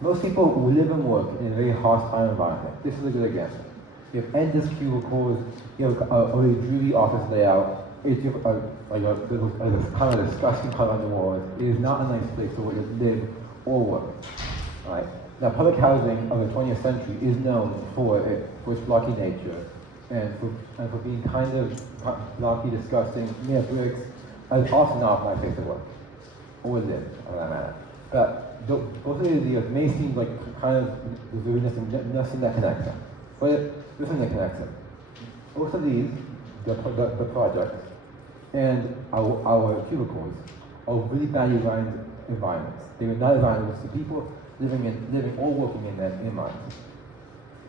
Most people who live and work in a very hostile environment. This is a good example. You have endless cubicles, you have a really dreary office layout, it's just a kind of disgusting color on the walls. It is not a nice place to live or work. Right? Now, public housing of the 20th century is known for its blocky nature and for being kind of blocky, disgusting, mere bricks, and it's also not a nice place to work or live, for that matter. But both of these ideas may seem like kind of there's nothing that connects them, but there's something that connects them. Both of these, the projects and our cubicles, are really badly designed environments. They were not designed with the people living or working in them in mind.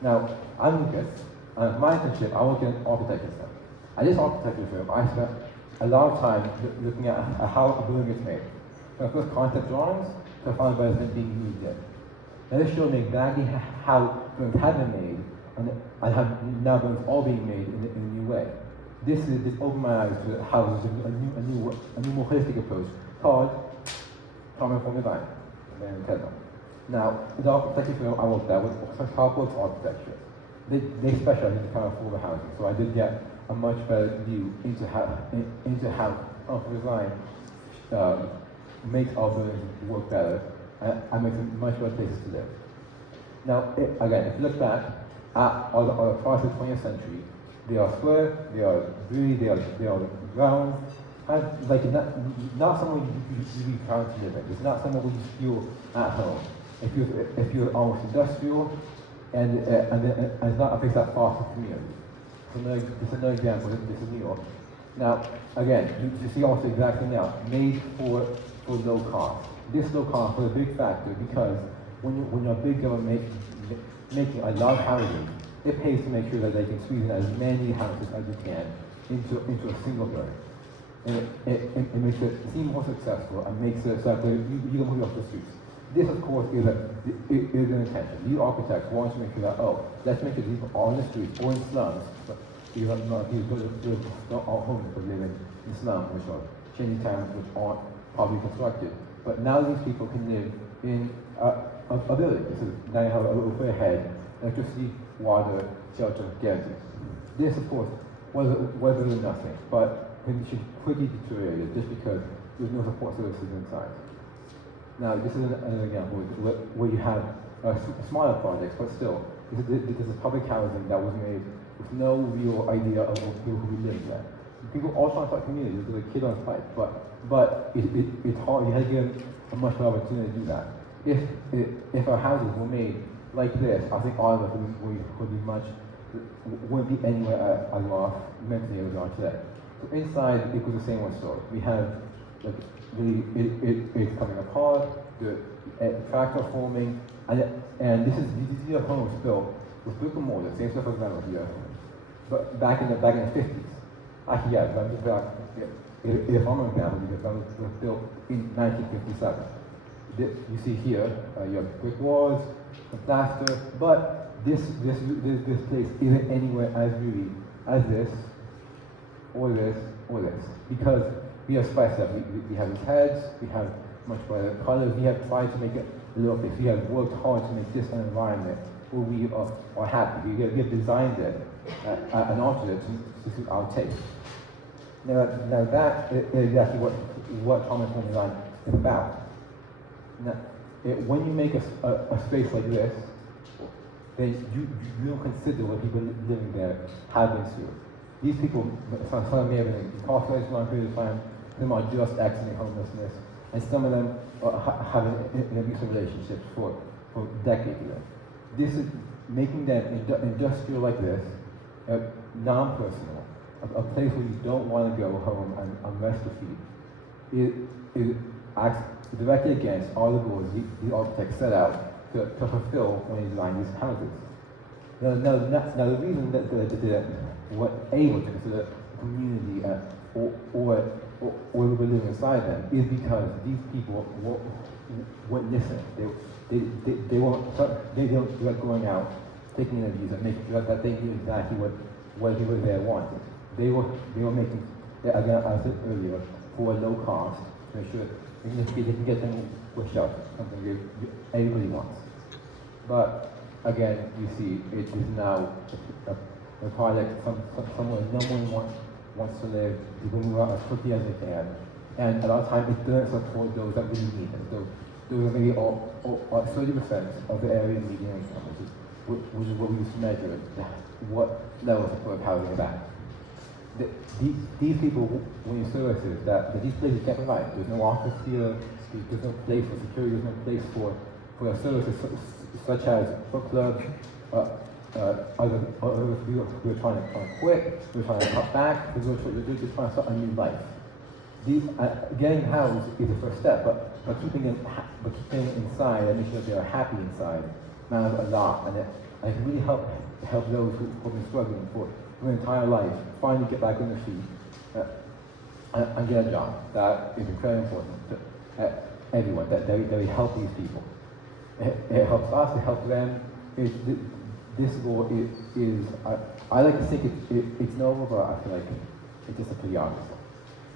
Now, I'm Lucas. My internship, I work in an architecture firm. At this architecture firm, I spent a lot of time looking at how a building is made. From first concept drawings to final resident being used in. Now, this showed me exactly how buildings had been made and how now buildings are being made in a new way. This opened my eyes to how there's a new more holistic approach called common form design. Now, the architecture firm I worked at was Southworks Architecture. They specialize in the kind of affordable housing, so I did get a much better view into how common form design makes our buildings work better and makes them much better places to live. Now, again, if you look back at our products of the 20th century, they are square, they are dreary, they are round, and like not somewhere you be proud to live in. It's not somewhere where you feel at home. If you're almost industrial, and it's not a place that fosters community. It's another example. This is New York. Now, again, you see also exactly now, made for low cost. This low cost was a big factor because when you're a big government making a lot of housing, it pays to make sure that they can squeeze in as many houses as you can into a single building. And it makes it seem more successful and makes it so that you can move off the streets. This, of course, is an intention. These architects want to make sure that, let's make sure these people are in the streets or in slums. But these are not all homeless who live in slums, which are shanty towns, which aren't probably constructed. But now these people can live in a building. This is now you have a roof over their head, electricity, water, shelter, guaranteed. This, of course, was really nothing, but conditions quickly deteriorated just because there was no support services inside. Now, this is an example where you have smaller projects, but still, this is public housing that was made with no real idea of people who live there. People all trying to start communities, there's a kid on site, but it's hard. You had to give a much better opportunity to do that. If our houses were made like this, I think all of us wouldn't be anywhere as well mentally as we are today. So inside, it was the same one story. We have it's coming apart, the cracks are forming, and these are homes built with brick and mortar, same stuff as metal here. But back in the 50s. Actually, yeah, but if I'm an example, because that was built in 1957. You see here, you have brick walls, the plaster, but this place isn't anywhere as beauty as this, or this, or this, because we have spiced up. We have these heads, we have much better colors, we have tried to make it a little bit. We have worked hard to make this an environment where we are happy. We have designed it and altered it to suit our taste. Now that is exactly what common form design is about. Now, when you make a space like this, then you don't consider what people living there have been through. These people, some of them may have been incarcerated for a long period of time, some are just exiting homelessness, and some of them have an abusive relationships for decades. This is making them industrial like this, non-personal, a place where you don't want to go home and rest your feet. It acts directly against all the goals the architects set out to fulfill when they designed these houses. Now the reason that they were able to consider a community or were living inside them is because these people weren't listening. They weren't going out, taking interviews and making sure that they knew exactly what people there wanted. They were making, again, as I said earlier, for a low cost to make sure they can get them with shelter, something everybody wants. But again, you see, it is now a project somewhere no one wants to live. People move out as quickly as they can. And a lot of times it doesn't support those that really need it. So those are maybe all 30% of the area median income, which is what we used to measure what level of supportive housing is at. These people, when you services that these places can't provide. There's no office here, there's no place for security, there's no place for services such as book clubs, other people who are trying to quit, who are trying to cut back, who are just trying to start a new life. Getting housed is the first step, but keeping it inside and making sure they are happy inside matters a lot, and it can really help those who have been struggling for their entire life finally get back on their feet and get a job. That is incredibly important to everyone. That we help these people. It helps us. It helps them. This goal is I like to think it's noble, but I feel like it's just a pretty obvious one.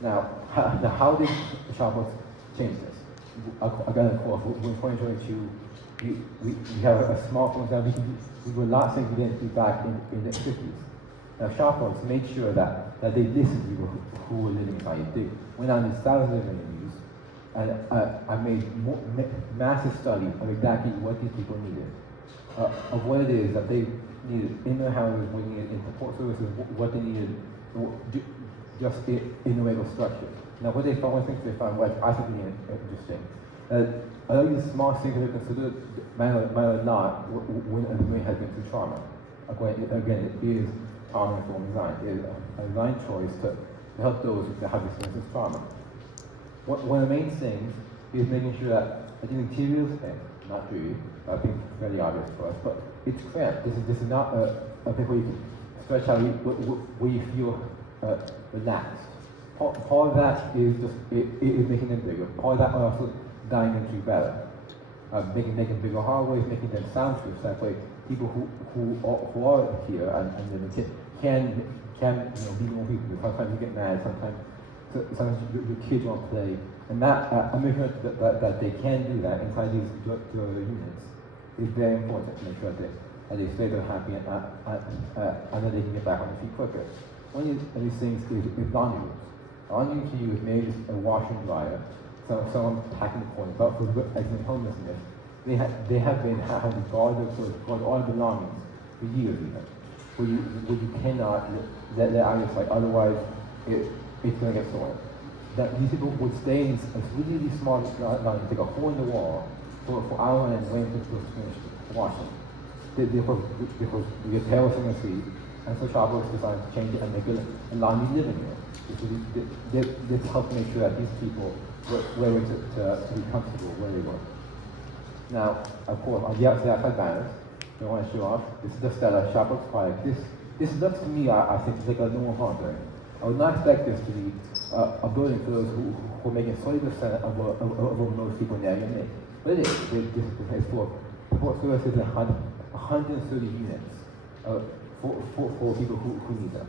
Now, how did the Shopworks change this? Again, of course, in 2022, we have a small phone that we were lots of things we didn't do back in the 50s. Now, Shopworks made sure that they listened to people who were living by it. They went on these thousands of interviews, and I made massive study of exactly what these people needed, of what it is that they needed in their houses, what they needed in support services, what they needed just in the way of structure. Now, what they found, one thing they found was I think really interesting. A lot of these small things that are considered matter not when a domain has been through trauma. Again, it is trauma-informed design. It is a design choice to help those that have experienced this trauma. One of the main things is making sure that the interior is not dirty. I think it's fairly obvious for us, but it's cramped. This is not a place where you can stretch out, where you feel relaxed. Part of that is just it is making them bigger. Part of that are also dying them to better, making bigger hallways, making them soundproof. That way, people who are here and can be more people. Sometimes you get mad. Sometimes your kids want to play, and that I make sure that they can do that inside these units is very important to make sure that they stay there happy and that they can get back on their feet quicker. One of these things is laundry rooms. Laundry room to you is maybe just a washer and dryer, someone packing the corner. But for homelessness, they have been having to guard all the belongings for years even, where you cannot let out your sight, otherwise it's going to get stolen. That these people would stay in a really small laundry, take a hole in the wall for hours and waiting for it to finish washing. Because we get terrorists in the street. And so Shopworks decided to change it and make it a laundry living room. This helped make sure that these people were able to be comfortable where they were. Now, of course, on the outside banners, they want to show off. This is the Stella Shopworks product. This looks to me, I think, like a normal home building. I would not expect this to be a building for those who are making 40% of what most people in the area make. But it is. This is for support services and 130 units. For people who need them.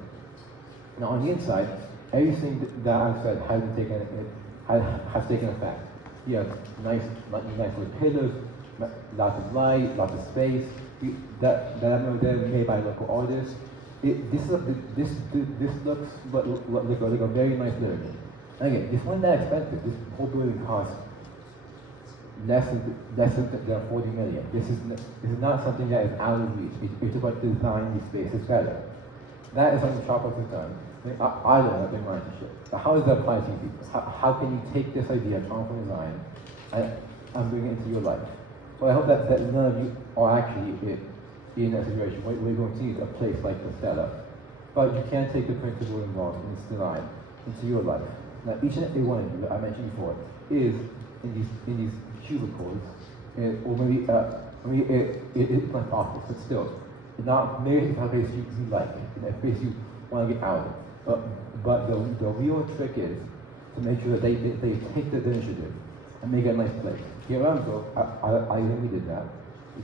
Now on the inside, everything that I've said has taken effect. You have nice little pillars, lots of light, lots of space. That they're made by local artists. This looks like a very nice living room. And again, this wasn't that expensive. This whole building costs less than 40 million. This is not something that is out of reach. It's about designing these spaces better. That is something Shopworks has done. I don't have been running shit. But how does that apply to people? How can you take this idea of trauma design and bring it into your life? So I hope that none of you are actually in a situation where you're going to need a place like the Stella. But you can take the principle involved in this design into your life. Now each and every one of you that I mentioned before is in these cubicles, or maybe it's not possible, but still, maybe it's not a place you like, a place you want to get out of. But the real trick is to make sure that they take the initiative and make it a nice place. Here at Ramsville, I think we did that.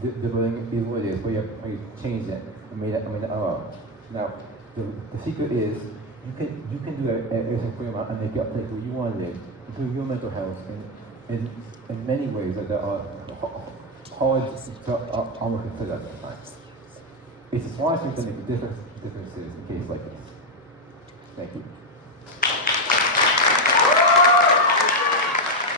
The building is what it is, where you changed it and made it our own. Now, the secret is you can do everything for your mind and make it a place where you want to live, improve your mental health in many ways that are hard to almost consider at that time. It's a smart thing to make differences in cases like this. Thank you.